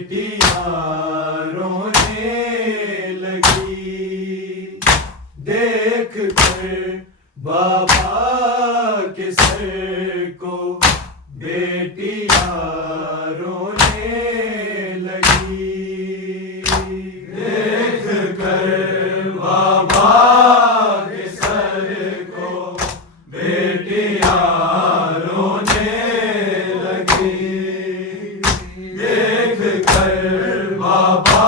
بیٹیاں رونے لگی دیکھ کر بابا کے سر کو بیٹیاں رونے لگی دیکھ کر بابا کے سر کو بیٹیاں رونے لگی دیکھ کر بابا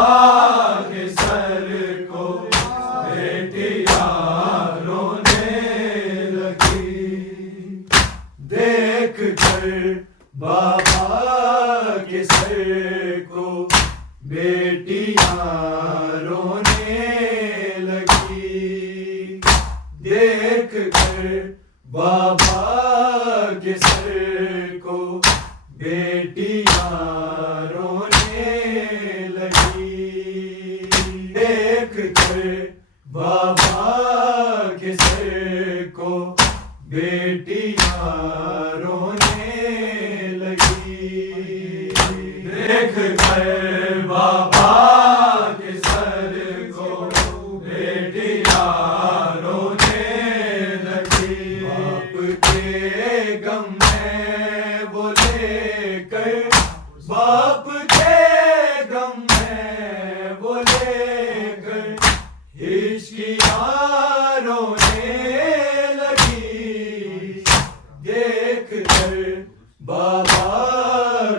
کے سر کو بیٹیاں رونے لگی دیکھ کر بابا کے سر کو بیٹیاں رونے لگی دیکھ کر بابا کے سر کو بیٹیاں رونے لگی دیکھ کر بابا کے سر کو بیٹیاں رونے لگی دیکھ کر بابا کے سر کو بیٹیاں رونے لگی باپ کے غم میں وہ لے کر باپ کے غم میں وہ لے کر ہچکیاں رونے لگی دیکھ کر بابا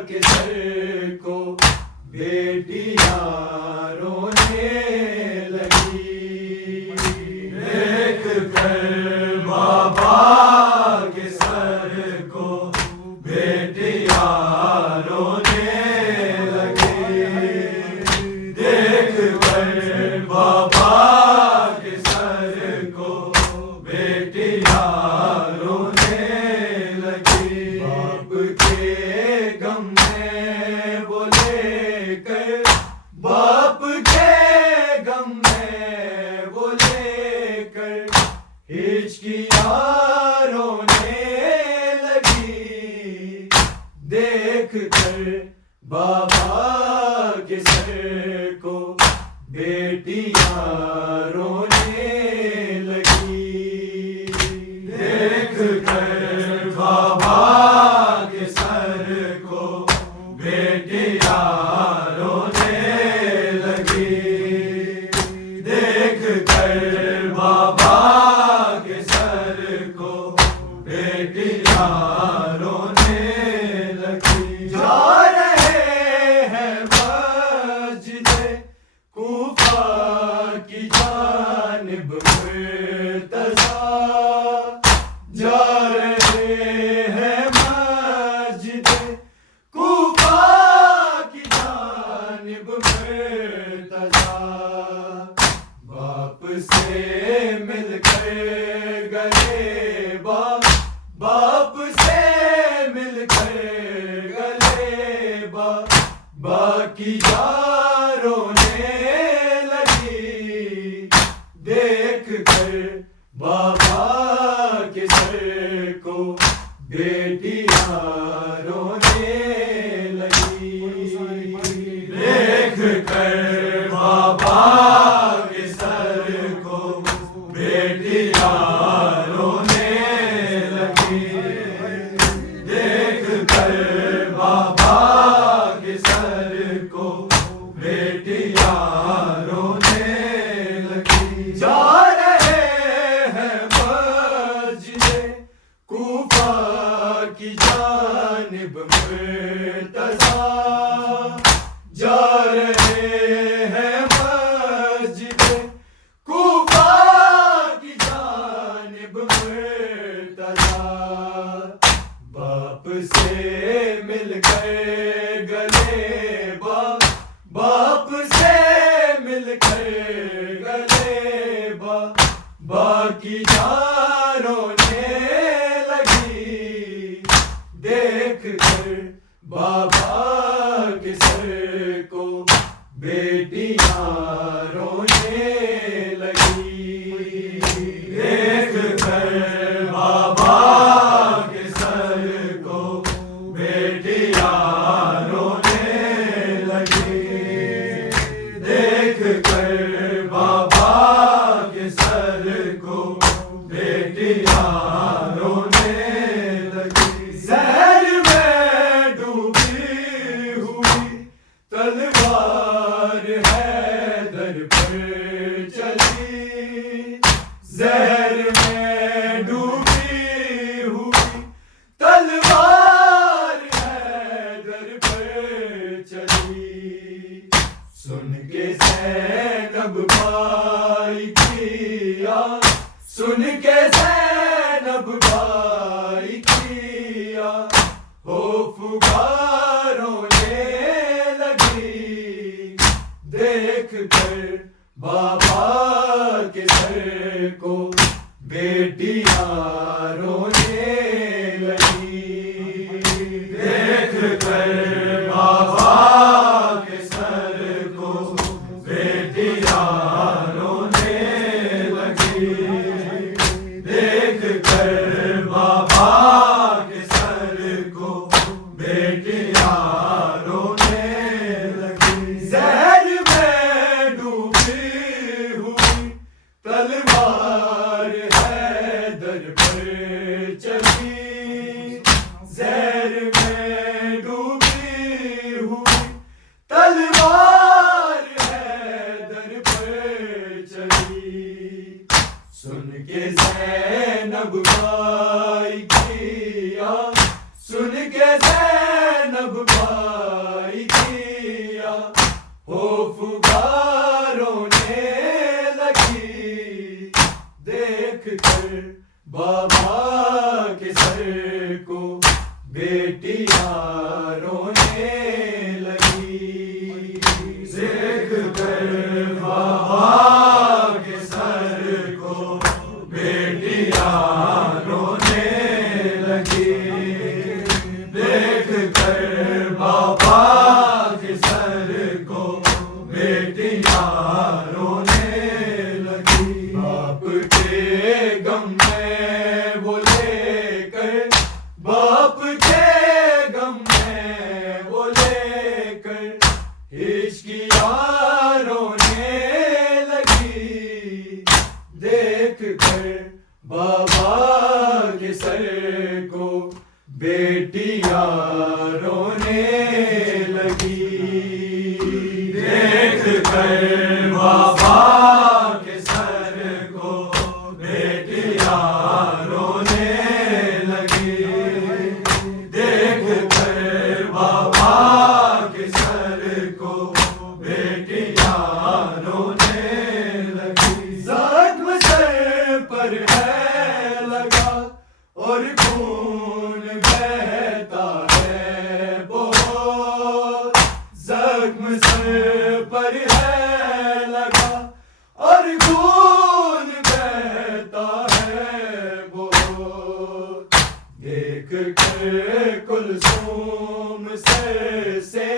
کے سر کو بیٹیاں رونے لگی دیکھ کر بابا کے سر کو بیٹیاں رونے لگی دیکھ کر بابا کے سر کو بیٹیاں رونے لگی باپ کے غم میں وہ لے کر باپ کے غم میں وہ لے کر ہچکیاں رونے لگی دیکھ کر بابا کے سر کو بیٹیاں رونے لگی دیکھ کر بابا کے سر کو بیٹیاں رونے لگی دیکھ کر بابا کے سر کو بیٹیاں رونے لگی جا رہے ہیں مسجد کوفہ کی جانب مرتضیٰ جا رہے ہیں مسجد کوفہ کی جانب مرتضیٰ باپ سے مل کر گلے باپ سے مل کر گلے باقی جا رونے لگی دیکھ کر بابا کے سر کو بیٹیاں رونے لگی دیکھ کر بابا کے سر کو بیٹیاں رونے لگی دیکھ کر بابا کے سر کو بیٹیاں رونے لگی جا رہے ہیں مسجد کوفہ کی جانب مرتضیٰ جا رہے ہیں مسجد کوفہ کی جانب مرتضیٰ باپ سے مل کر گلے چلی سن کے زینب بھائی کی آہ سن کے زینب بھائی کی آہ خوف رونے لگی دیکھ کر بابا کے سر کو بیٹیاں رونے لگی دیکھ کر بابا کے سر کو بیٹیاں رونے لگی دیکھ کر بابا کے سر کو بیٹیاں رونے لگی زہر میں ڈوبی ہوئی تلوار حیدر پر چلی زہر میں ڈوبی ہوئی تلوار حیدر پر چلی سن کے زینب بھائی کی آہ سن کے زینب بھائی کی آہ خوف رونے لگی دیکھ کر بابا کے سر کو بیٹیاں رونے لگی دیکھ کر بابا کے سر کو بیٹیاں رونے لگی دیکھ کر بابا کے سر کو بیٹیاں رونے لگی باپ کے غم میں وہ لے کر باپ کے غم میں وہ لے کر ہچکیاں رونے لگی دیکھ کر بابا کے سر کو بیٹیاں رونے لگی دیکھ کر بابا کے سر کو بیٹیاں رونے لگی دیکھ کر بابا کے سر کو بیٹیاں رونے لگی زخم سر پر ہے لگا اور خون بہتا ہے بہت زخم سر پر ہے لگا اور خون بہتا ہے بہت دیکھ کر کلثوم سر سے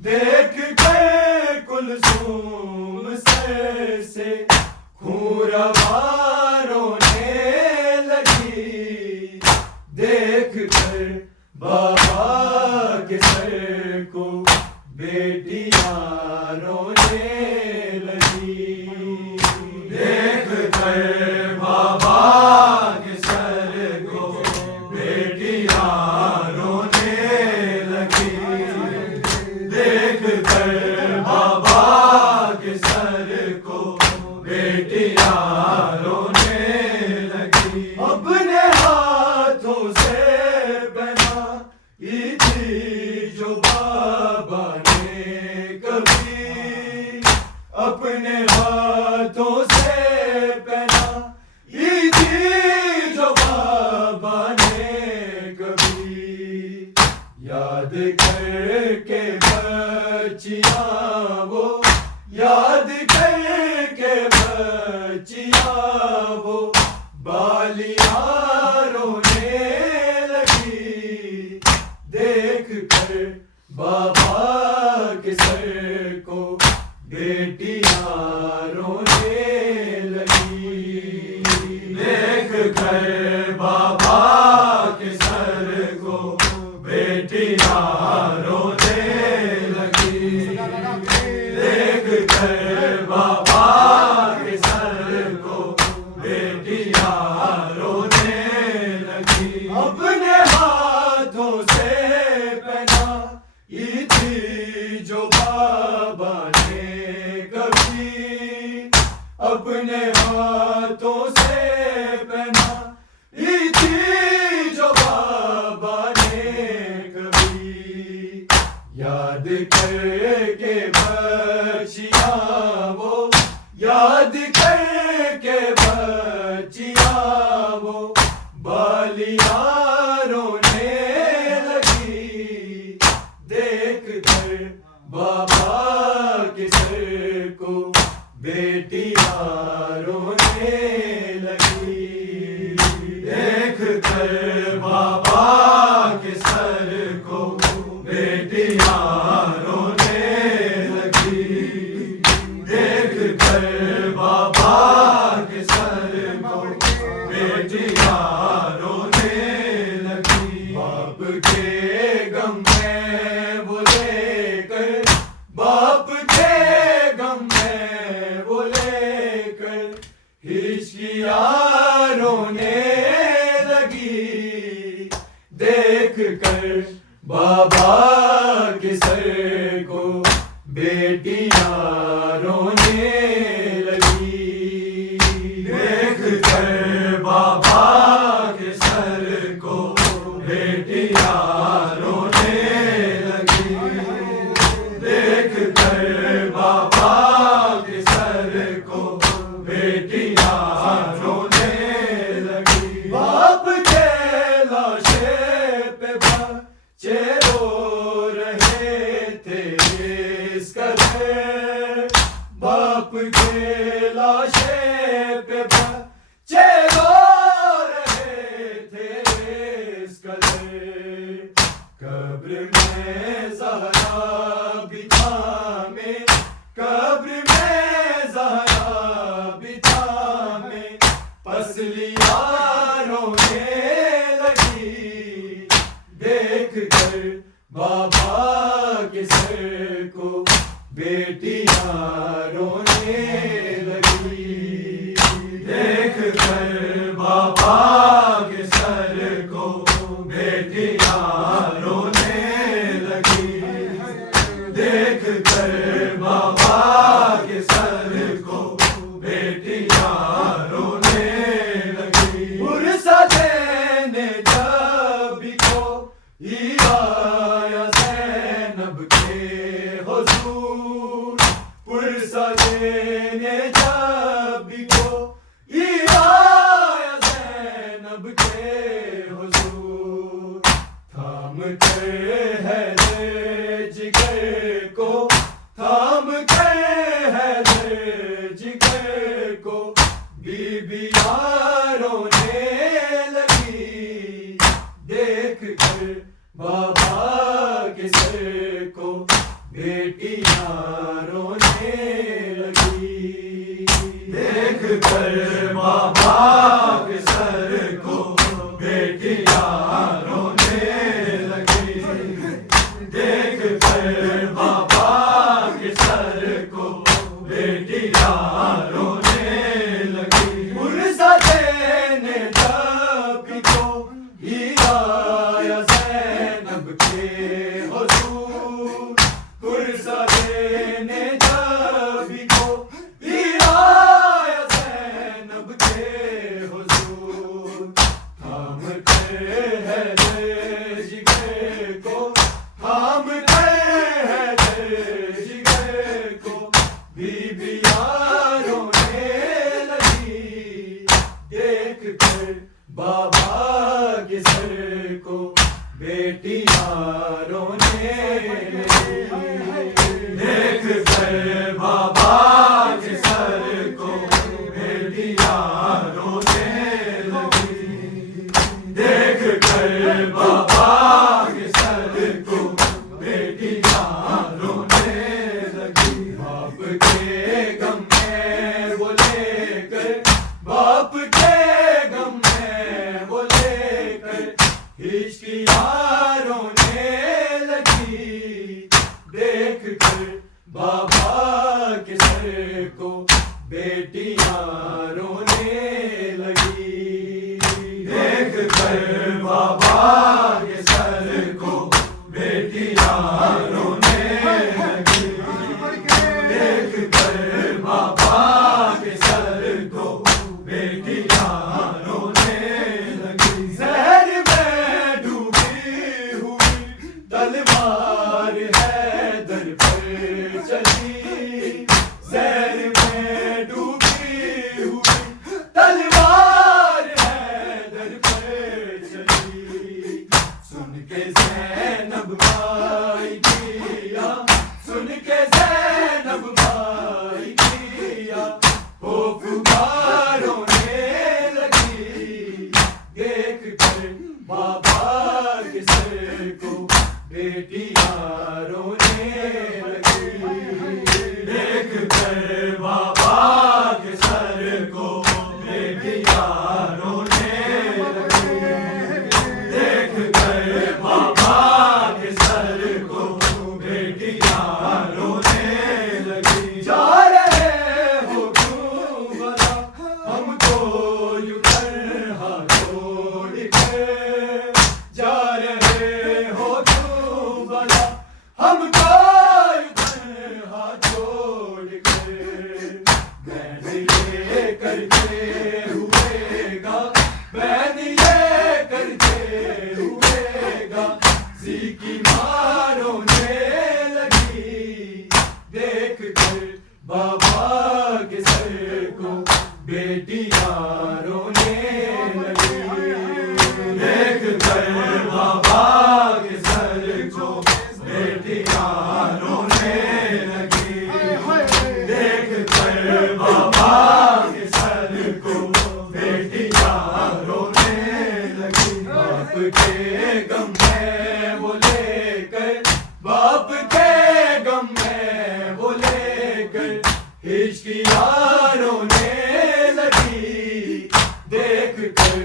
دیکھ کر کلثوم سر سے خون روا رونے لگی دیکھ کر بابا کے سر کو بیٹیاں رونے لگی دیکھ کر بابا کے سر کو بیٹیاں رونے لگی دیکھ کر بابا کے سر کو بیٹیاں رونے لگی اپنے ہاتھوں سے بنائی تھی جو بابا نے کبھی اپنے ہاتھوں سے پہنائی تھی جو بابا نے کبھی یاد کر کے بچیاں وہ یاد کر کے بچیاں وہ بالیاں رونے لگی دیکھ کر بابا کے سر کو بیٹیاں رونے لگی دیکھ کر بابا کے سر کو بیٹیاں رونے لگی دیکھ کر بابا کے سر کو بیٹیاں رونے لگی اپنے ہاتھوں سے پہنائی تھی جو بابا نے کبھی اپنے ہاتھوں سے پہنائی تھی جو بابا نے کبھی یاد کر کر کے بچیاں وہ، یاد کر کے بچیاں وہ، بالیاں رونے لگی دیکھ کر بابا کے سر کو، بیٹیاں رونے لگی دیکھ کر بابا کے سر کو، بیٹیاں رونے لگی دیکھ کر بابا کے سر کو، بیٹیاں رونے لگی۔ باپ کے غم میں وہ لے کر، باپ کے غم میں وہ لے کر، ہچکیاں رونے لگی دیکھ کر بابا کے سر کو، بیٹیاں رونے لگی دیکھ کر بابا کے سر کو، بیٹیاں رونے لگی دیکھ کر بابا کے سر کو، بیٹیاں رونے لگی۔ باپ کے لاشے پہ بچے رو رہے تھے اس قدر، باپ کے لاشے پہ بچے رو رہے تھے اس قدر، قبر میں زہرا بھی تھامے، قبر میں زہرا بھی تھامے، پسلیاں رونے لگی دیکھ کر بابا کے سر کو، بیٹیاں رونے لگی دیکھ کر بابا کے سر کو، بیٹیاں رونے لگی دیکھ کر بابا کے سر کو، بیٹیاں رونے لگی۔ عرصہ دینے جب بھی کوئی آیا زینب کے حضور، عرصہ دینے جب بھی کوئی آیا زینب کے حضور، تھام کر حیدر جگر کو، تھام کر حیدر جگر کو، بیبیاں رونے لگی دیکھ کر بابا کے سر کو، بیٹیاں رونے لگی دیکھ کر بابا کے سر کو، بیٹیاں رونے لگی دیکھ کر بابا کے سر کو، بیٹیاں رونے لگی۔ عرصہ دینے جب بھی کوئی آیا زینب کے حضور، عرصہ دینے جب بھی کوئی آیا زینب کے حضور، تھام کر حیدر جگر کو، تھام کر حیدر جگر کو، بیبیاں رونے لگی دیکھ کر بابا کے سر کو، بیٹیاں رونے لگی دیکھ کر بابا کے سر کو، بیٹیاں رونے لگی دیکھ کر بابا کے سر کو، بیٹیاں رونے لگی۔ باپ کے غم میں وہ لے کر، باپ کے غم میں وہ لے کر، ہچکیاں رونے لگی دیکھ کر بابا کے سر کو، بیٹیاں رونے لگی دیکھ کر بابا کے سر کو، بیٹیاں رونے لگی دیکھ کر بابا کے سر کو، بیٹیاں رونے لگی۔ زہر میں ڈوبی ہوئی تلوار حیدر پر ہچکیاں رونے لگی، دیکھ کر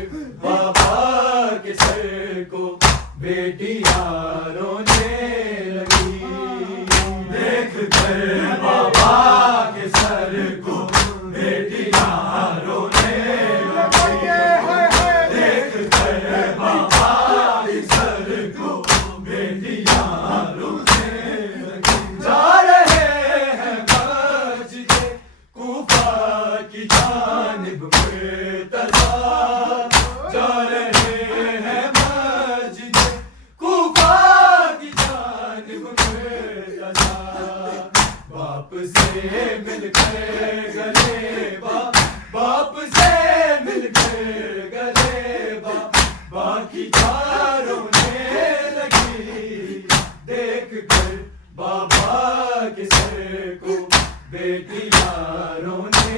بابا کے سر کو بیٹیاں رونے لگی، دیکھ کر بابا کے سر کو بیٹیاں رونے لگی، دیکھ کر بابا کے سر کو بیٹیاں رونے لگی، جا رہے ہیں مسجد کوفہ کی جانب مرتضیٰ، جا رہے ہیں مسجد کوفہ کی جانب مرتضیٰ، باپ سے مل کر گلے باپ سے مل کر گلے باقی رونے لگی، دیکھ کر بابا کے سر کو بیٹیاں رونے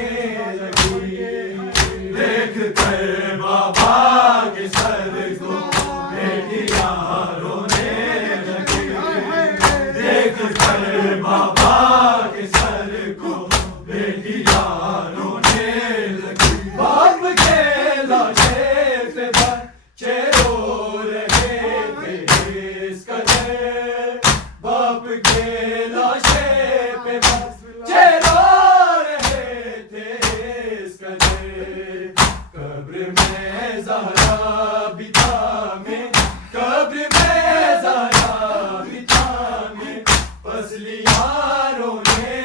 لگی، دیکھ کر بابا کے سر کو بیٹیاں رونے لگی، دیکھ کر بابا کے سر کو بیٹیاں رونے لگی، باپ کے لاشے پہ بچے رو رہے تھے اس قدر، باپ کے لاشے پہ بچے رو رہے تھے اس قدر، قبر میں زہرا بتا میں، قبر میں زہرا بتا میں پسلیاں رونے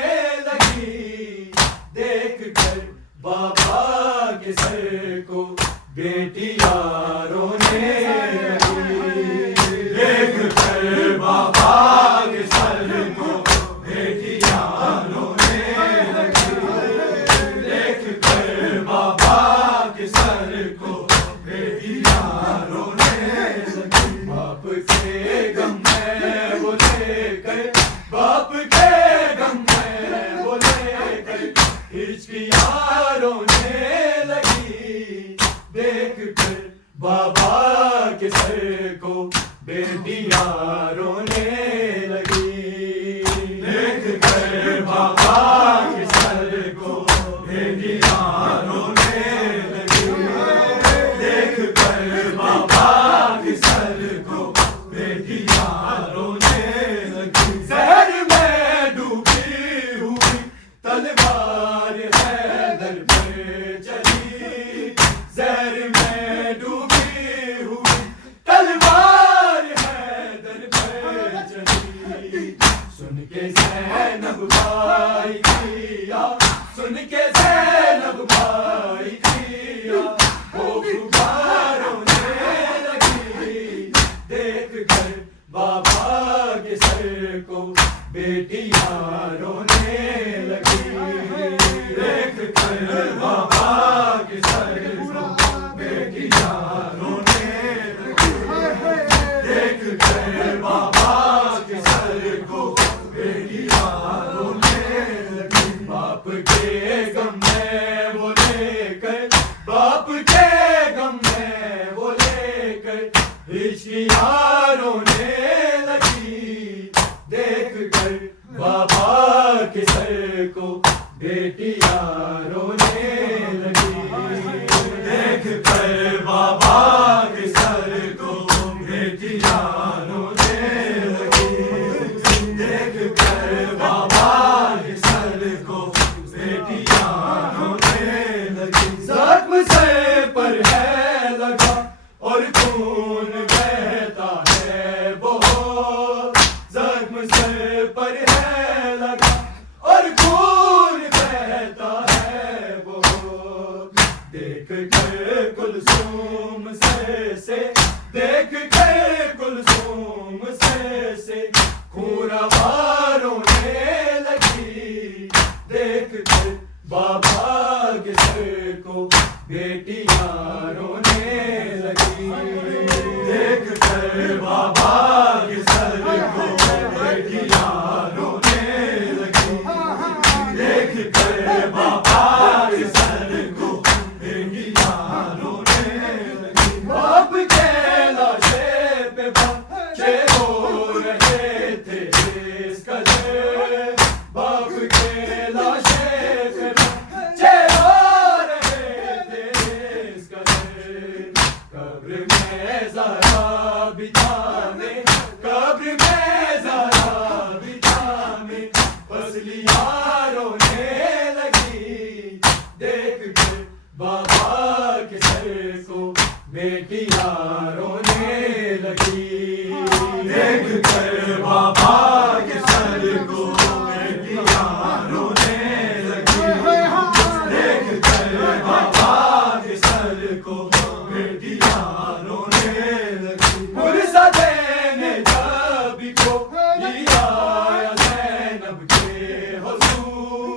لگی، دیکھ کر بابا کے سر کو بیٹیاں رونے لگی، دیکھ کر بابا کے سر کو بیٹیاں رونے لگی، دیکھ کر بابا کے سر کو بیٹیاں رونے لگی، باپ کے غم میں وہ لے کر، باپ کے غم میں وہ لے کر ہچکیاں رونے لگی، دیکھ کر بابا کے سر کو بیٹیاں رونے لگی، دیکھ کر بابا کے سر کو بیٹیاں رونے لگی، دیکھ کر بابا کے سر کو بیٹیاں رونے لگی، زہر میں ڈوبی ہوئی تلوار حیدر پر چلی، زہر میں ڈوبی ہوئی تلوار حیدر پر چلی، سن کے زینب بھائی کیا، سن کے زینب بھائی کیا، وہ پکار رونے لگی، دیکھ کر بابا کے سر کو بیٹیاں رونے لگی، دیکھ کر بابا کے سر کو بیٹیاں رونے لگی، دیکھ کر بابا کے سر کو بیٹیاں رونے لگی، باپ کے غم میں وہ لے کر، باپ کے غم میں وہ لے کر ہچکیاں رونے لگی، دیکھ کر بابا کے سر کو بیٹیاں رونے مچھلیاں رونے لگی دیکھ کر بابا کے سر کو بیٹیاں رونے لگی دیکھ کر بابا کے سر کو بیٹیاں رونے لگی دیکھ کر بابا کے سر کو بیٹیاں رونے لگی مرزادے نے جب کو لیا زینب کے حضور